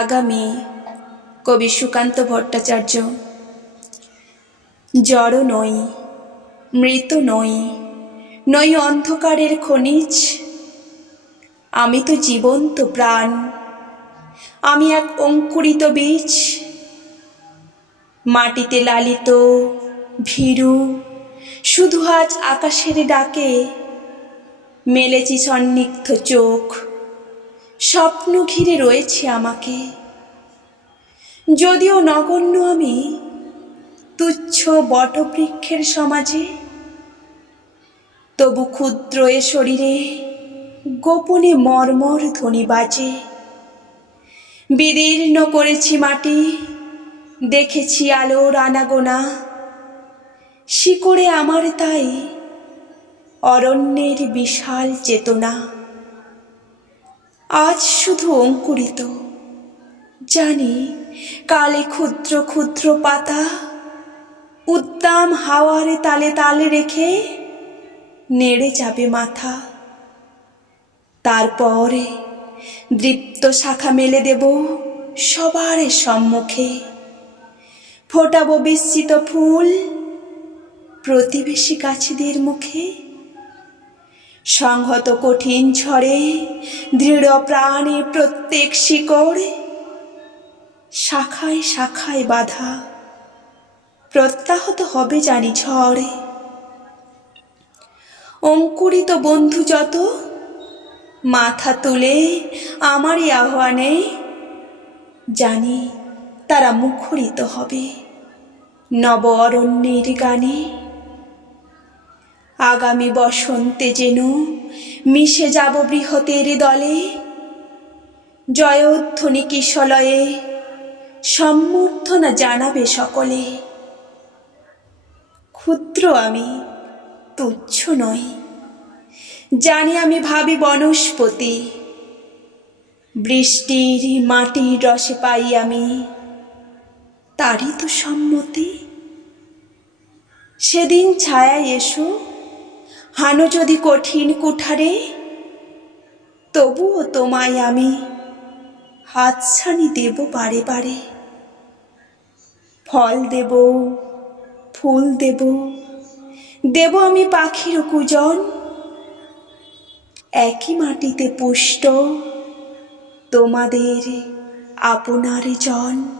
আগামী কবি সুকান্ত ভট্টাচার্য জড় নই মৃত নই নই অন্ধকারের খনিজ আমি তো জীবন্ত প্রাণ আমি এক অঙ্কুরিত বীজ মাটিতে লালিত ভীরু শুধু আজ আকাশের ডাকে মেলেছি সন্নিগ্ধ চোখ স্বপ্ন ঘিরে রয়েছে আমাকে যদিও নগণ্য আমি তুচ্ছ বটবৃক্ষের সমাজে তবু ক্ষুদ্র এ শরীরে গোপনে মর্মর ধ্বনি বাজে বিদীর্ণ করেছি মাটি দেখেছি আলোর আনাগোনা শিকড়ে আমার তাই অরণ্যের বিশাল চেতনা আজ শুধু অঙ্কুরিত জানি কালে ক্ষুদ্র ক্ষুদ্র পাতা উদ্দাম হাওয়ারে তালে তালে রেখে নেড়ে যাবে মাথা তারপরে দৃপ্ত শাখা মেলে দেব সবার সম্মুখে ফোটাবো বিস্মিত ফুল প্রতিবেশী গাছিদের মুখে সংহত কঠিন ঝড়ে দৃঢ় প্রাণী প্রত্যেক শিকড় শাখায় শাখায় বাধা প্রত্যাহত হবে জানি ঝড়ে অঙ্কুরিত বন্ধু যত মাথা তুলে আমারই আহ্বানে জানি তারা মুখরিত হবে নব অরণ্যের গানে আগামী বসন্তে যেন মিশে যাব বৃহতের দলে জয়ধ্বনি কিশলয়ে সম্বর্ধনা জানাবে সকলে ক্ষুদ্র আমি তুচ্ছ নই জানি আমি ভাবি বনস্পতি বৃষ্টির মাটির রসে পাই আমি তারই তো সম্মতি সেদিন ছায়ায় এসো হানো যদি কঠিন কুঠারে তবুও তোমায় আমি হাতছানি দেব বারে পারে ফল দেব ফুল দেব দেব আমি পাখির কুজন একই মাটিতে পুষ্ট তোমাদের আপনার জন্ম